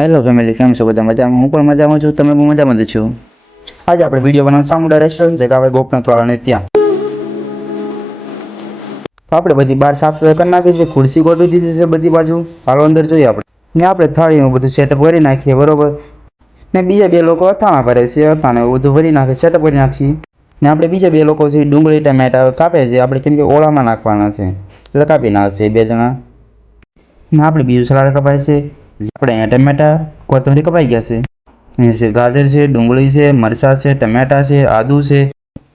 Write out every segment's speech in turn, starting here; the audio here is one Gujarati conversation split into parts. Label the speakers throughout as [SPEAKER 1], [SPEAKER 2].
[SPEAKER 1] હેલો ફેમિલી કેમ છો બધા? મજામાં? હું પણ મજામાં છું. તમે પણ મજામાં જ છો? આજે આપણે વીડિયો બનાવ સામુડા રેસ્ટોરન્ટ છે કે આપણે ગોપનાથવાળાને ત્યાં. આપણે બધી બહાર સાફ સફાઈ કરી નાખી છે, ખુરશી ગોઠવી દીધી છે બધી બાજુ. હાલો અંદર જોઈએ આપણે. ને આપણે થાળીનું બધું સેટઅપ કરી નાખીએ, બરોબર? ને બીજા બે લોકો અથાણા ભરે છે, અથાણા એવું બધું ભરી નાખે સેટઅપ કરી નાખીએ. ને આપણે બીજા બે લોકો છે, ડુંગળી, ટમેટા કાપે છે, આપણે કેમ કે ઓળામાં નાખવાના છે એટલે કાપી નાખશે બે જણા. ને આપણે બીજું સલાડ કપાય છે. આપણે અહીંયા ટમેટા કોથમરી કપાઈ ગયા છે અહીંયા છે ગાજર છે ડુંગળી છે મરચાં છે ટમેટા છે આદુ છે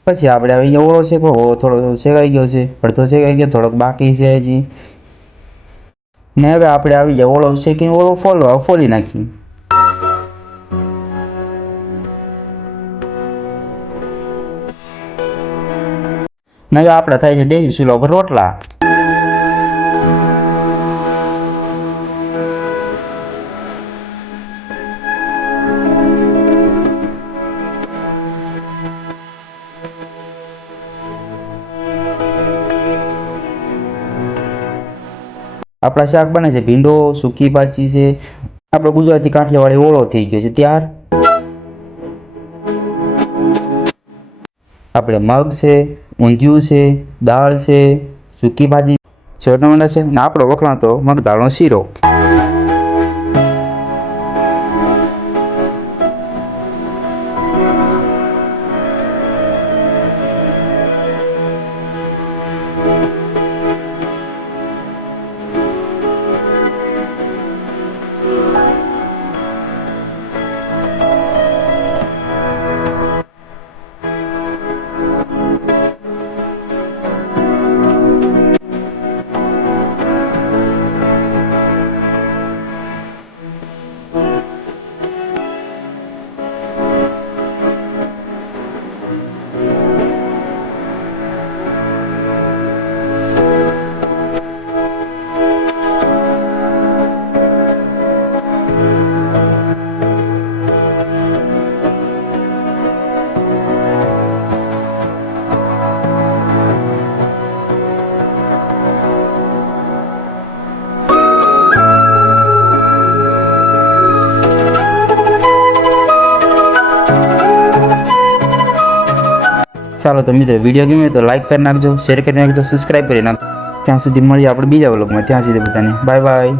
[SPEAKER 1] પછી આપણે આવી ગયા ઓળો છે પણ ઓળો થોડો શેકાઈ ગયો છે અડધો શેકાઈ ગયો થોડોક બાકી છે હજી ને હવે આપણે આવી ગયા ઓળો શેકીને ઓળો ફોલો ફોલી નાખી ને હવે આપણે થાય છે દેશી ચૂલા પર રોટલા આપણા શાક બને છે, ભીંડો, સૂકી ભાજી છે, આપણો ગુજરાતી કાઠિયાવાડી ઓળો થઈ ગયો છે, ત્યાર. આપણે મગ છે, ઊંધિયું છે, દાળ છે, સૂકી ભાજી છે ને આપણો વખણાતો મગદાળનો શીરો. ચાલો તો મિત્રો વીડિયો ગમે તો લાઇક કરી નાખજો શેર કરી નાખજો સબસ્ક્રાઈબ કરી નાખજો. ત્યાં સુધી મળીએ આપણે બીજા વ્લોગમાં ત્યાં સુધી બધાને. Bye bye